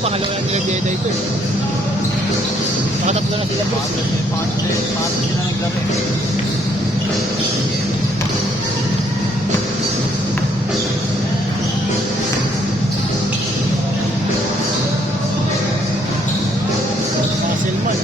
pangalawa na nilagdeda ito. Nakatatlo na sila boss. Paano sila naglaro? Silman.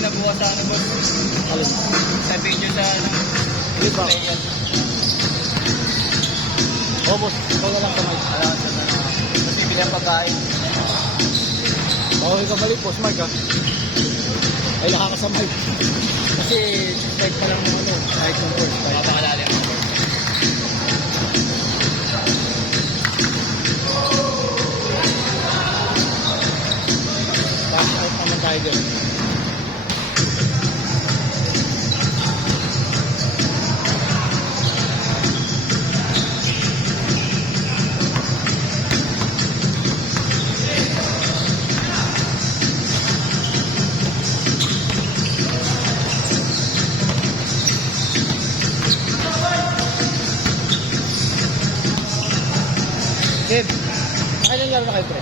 Nabuha sa ano boss? Alin? Sa picture sa ano? Diba? Oo boss, ikaw na lang kamay. Alam sa na. Kasi bilang pagkain. Okay ka balik boss Mark ha? Ay nakakasamay. Kasi start pa lang ng ano, kahit ng first time. Mapakalalim ako. Pass out naman tayo dyan. Deb, nakailan laro na kayo, pre?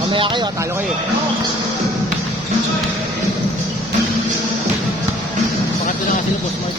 Mamaya kayo, talo kayo. Pangatlo na nga sila, Boss Mark.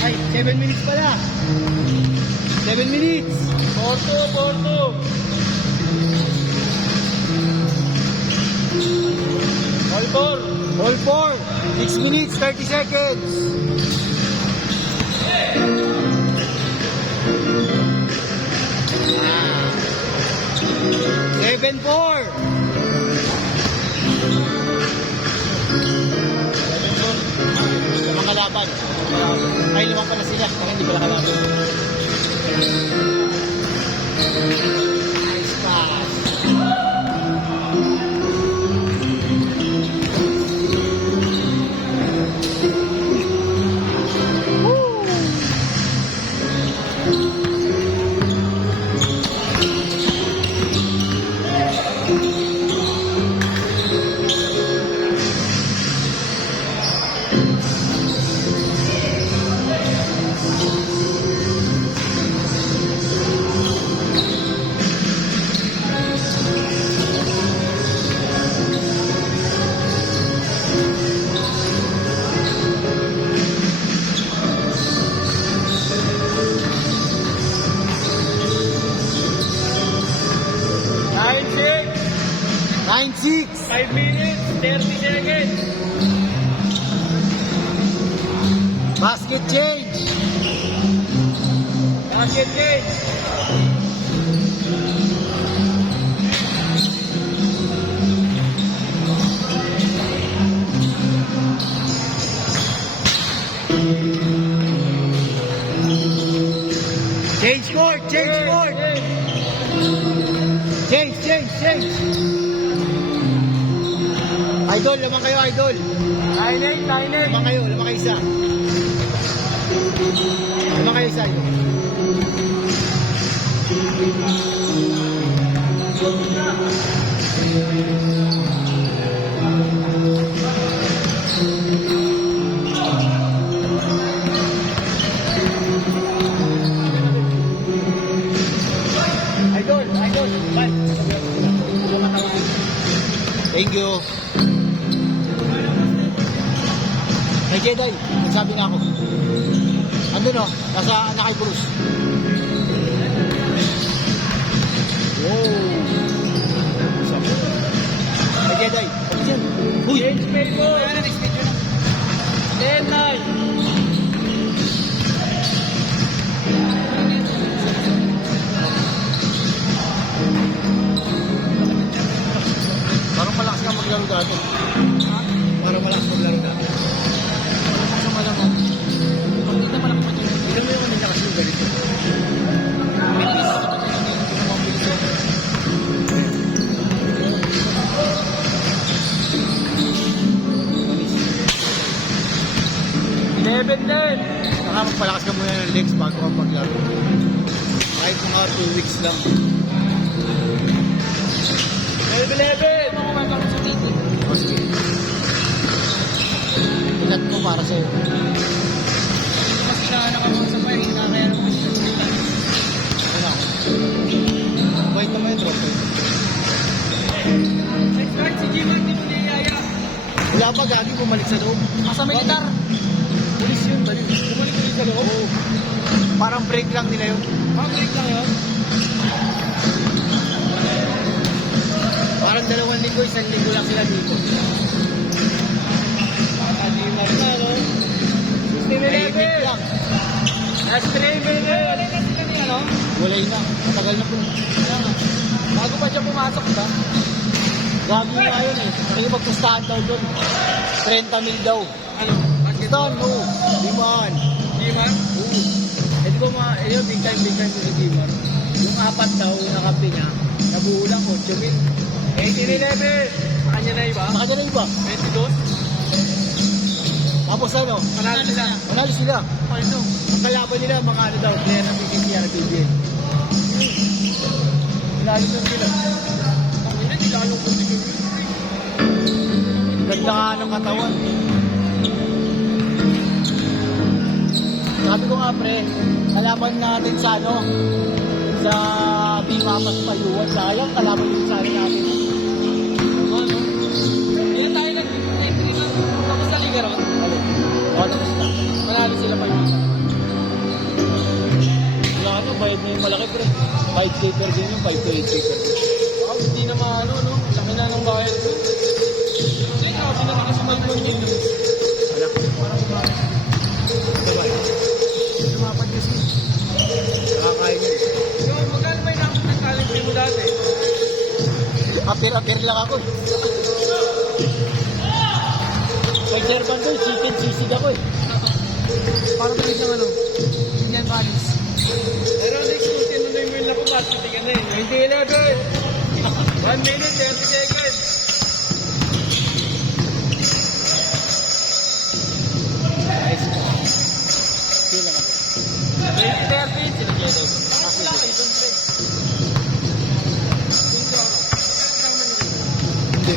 Ay, 7 minutes pala. 7 minutes. Porto. All four. 6 minutes, 30 seconds. Seven, 4. Limang kalaban. Ay, limang pala sila. Kaya hindi pala kalaban. Nice pass. Nine, 6. 5 minutes, 30 seconds. Basket change. Basket change. Change court. Change. Idol, lamang kayo, idol. 9-8. Lamang kayo isa. Lamang kayo isa, idol. Idol, idol. Bye. Thank you. May Jedi, nagsabi nga ako. Andun o, nasa Nakay Bruce. Wow. May Jedi, pag yan. Uy! Change pay mo. Ayan na, next video na. 10-9. Parang malakas ka maglaro dati. Parang malakas maglaro dati. Malakas na malamang. Hindi na malakas pa dyan. Hindi mo yung nila kasi yung ganito. Mipis. Mabilis ako. Manis. 11-10. Saka magpalakas ka muna ng legs bago ka maglaro. Kahit mga 2 weeks lang. 12-11. Ilat mo para sa'yo. Mas siya nakapag-sabay. Nakakaya naman siya. Wala. Bait naman yung drop eh. Next card, si Jimmy. Hindi mo niyaya. Wala pa gagi bumalik sa loob. Nasa militar. Pulis yun, balik. Bumalik ulit sa loob. Oo. Parang break lang nila yun. Pag-break lang yun. Parang 2 linggo, 1 linggo lang sila dito. Jimmy na, no? 16-11. lang. Last 3 minutes. Wala na sila niya, no? Walay na. Matagal na po. Kaya nga. Bago pa siya pumasok, ba? Gagi nga yun eh. Kasi magpustahan daw doon. 30 mil daw. Ano? Pustahan mo. Liman. Jimar? Eh di ba mga, yun, big time ko si Jimar. Yung 4 daw, yung nakampi niya, nabuo lang 8 mil. 18-11. Sa kanya na iba? Baka na iba. 22. Tapos ano, Panalo sila. manalo sila. Paano? Ang kalaban nila, mga ano daw, player ng PKCR at PBA. Lalo lang sila. Pakina, di lalong kondisyon yun. Ganda nga ng katawan. Sabi ko nga pre, kalaban natin sa ano, sa Bimamas Payuan. Sayang, kalaban yung sa ano natin. Ano? Ilan tayo nag-entry na? Tapos sa liga ron? Ano? O, tapos na. Manalo sila pa yun. Wala ano, bayad na yung malaki pre. 5K per game yung 5 to 8K per game. Wow, hindi na maano, no? Laki na ng bayad ko. Hindi, grabe na nakasumay mo yun. Wala. Diba? Lumapad kasi. Nakakain yun. So, magkano ba yung nakapag ng talent pay mo dati? Apir-apir lang ako eh. May German doon, chicken sisig ako eh. Para ba ng ano? Indian Paris. Pero next week, tinuloy mo yung lakubat. Patingan na eh. 19-11. 1 minute, 30 seconds. Nice. Feel lang ako. 20-13. Sila Jedo. Wala kayo doon, pre. Hindi.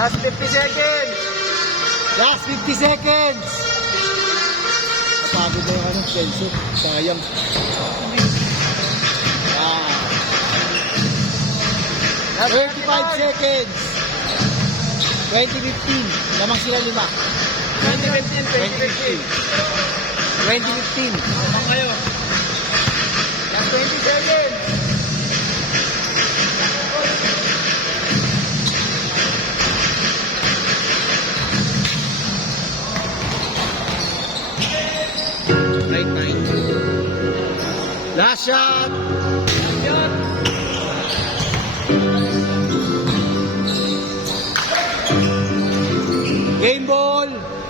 Last 50 seconds. Last 50 seconds! Napagod na yung ano, Chelsea. Sayang. Ah. 35 seconds! 2015. Lamang sila 5. 2015, 2015. 2015. Lamang kayo. Last 20 seconds. Right 9. Last shot! Yan. Game ball!